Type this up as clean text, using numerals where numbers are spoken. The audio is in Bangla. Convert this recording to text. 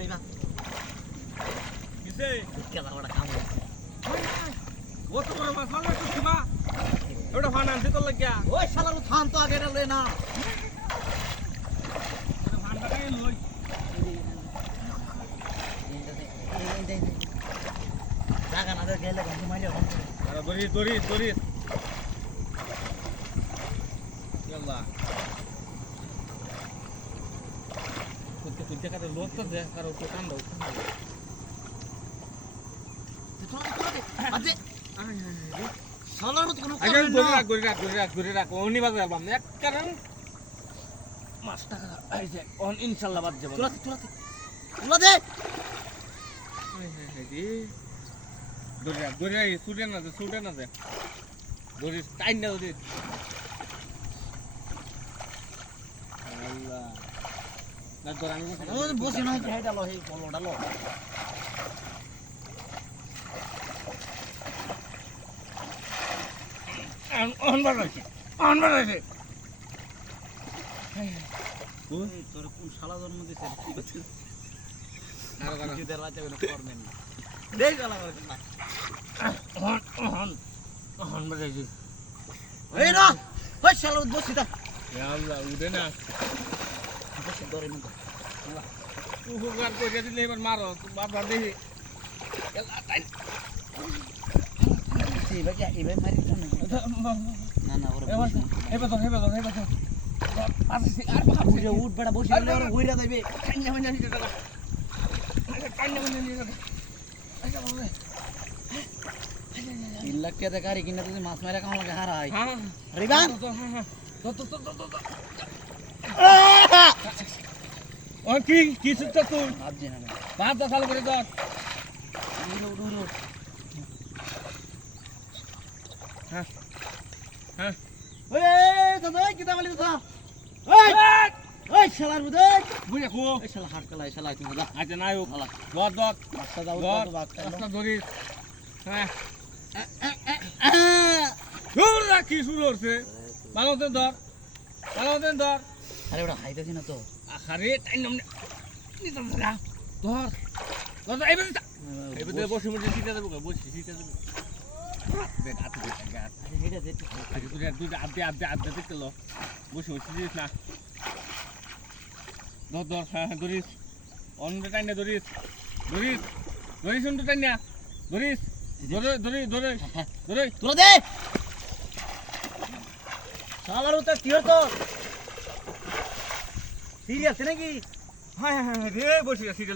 লইবা কিসে কেলা বড় কাম হইছে কত বড় মাছ মারলে তো কিবা ওটা ফান আনতে তো লাগিয়া ওই শালার থাম তো আগে রে না এটা ফানটাকে লই জায়গা না গেলে বন্ধু মাইলে আরে দড়ি ইয়াল্লা কুত্তে কাটে লোক তো দে কারো তো কাম দাও আজে শালার তো কোনো আগে কারণ না গরি রাখ ওনি বাজে আলবাম এক কারণ মাছটা আইছে অন ইনশাআল্লাহ বাদ যাব তুলা দে গরি সুডে না দে গরি টাইন না দে আল্লাহ না তোর আমি ওই বসে না কি ডালো হে পলো ডালো অন বাড়াইছে তোর কোন শালা জন্ম দিছে আর কিছু দের রাতে কোনো করবেন না দেখ গালা করে না অন বাড়াইছে এই না ওই শালা বসে দা ইয়া আল্লাহ উদে না বসে ধরে না উপকার করে দিলে এবার মারো বাবা দেখি এবার মারি না না ওরে এবার তো আর বুঝে উঠ বড় বসে গেলে ওরে হইরা যাবে কান্না মানে নিতে দাদা আচ্ছা বাবা 3 লাখ টাকা গাড়ি কিনা তুই মাছ মারা কাম লাগে হারাই হ্যাঁ রিবান ও কি সুত্তা তুই ভাবছি না বাদ দা খালি করে দর হ্যাঁ ওই দাদা কি দাবলি দাদা ওই শালার বুদে বুঝে খো ওই শালা হাট কলাই শালা কি দাদা আচ্ছা নাই ও শালা দর রাস্তা দাও তো বাদ রাস্তা ধরি হ্যাঁ শুরু রাখি শুরু হচ্ছে ভালো ধর আরে ওটা হাইতাছি না তো আরে টাইম নামনে নিতে না ধর এবারে বসে সিটা দেবো সিটা দেবো দেখ হাতে দেখ গাছ হেডা দে আগে তুই আদে দেখতে লো বসে দিস না ধর হ্যাঁ ধরিস অন্য টাইম না ধরিস অন্য টাইম না ধরিস ধরে তোরা দে শালার তো টিয়ার তো সিরিয়াস নাকি হ্যাঁ রে বসে সিটা